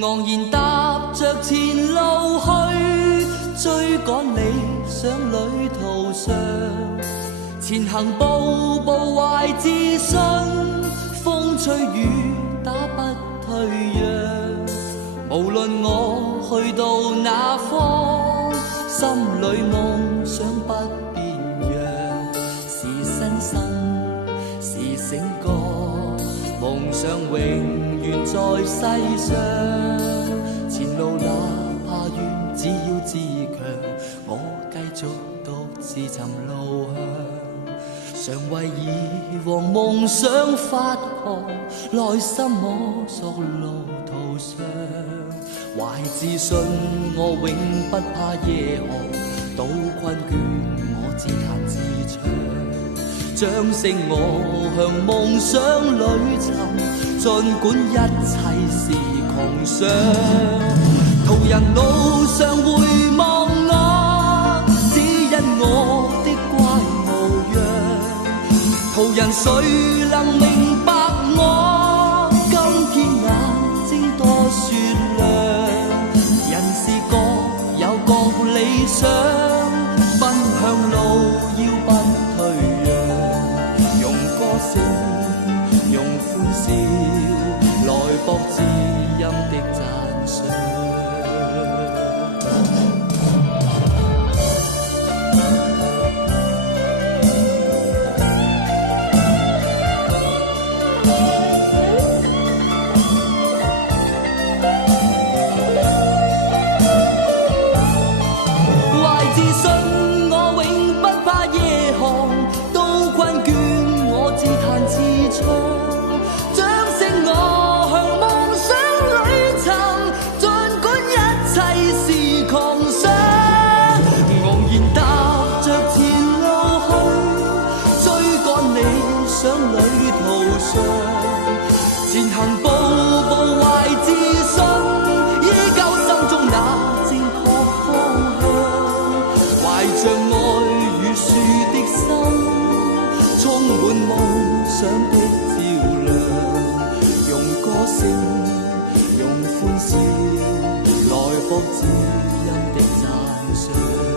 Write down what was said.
昂然踏着前路去，追趕理想旅途上，前行步步懷自信，風吹雨打不退讓。無論我去到哪方，心裏夢想不變樣。是新生，是醒覺，夢想永遠在世上。前路哪怕遠，只要自強，我繼續獨自尋路向。常為以往夢想發狂，內心摸索路途上。懷自信，我永不怕夜航，到困倦我自彈自唱。掌聲我向夢想裏尋，儘管一切是狂想。途人路上回望我，只因我的乖模樣。途人誰能明白我，今天眼睛多雪亮。人是各有各理想，奔向路要不退讓。用歌聲，用歡笑，來博知音的讚賞。前行步步懷自信，依舊心中那正確方向。懷着愛與樹的心，充滿夢想的照亮。用歌聲，用歡笑，來博知音的讚賞。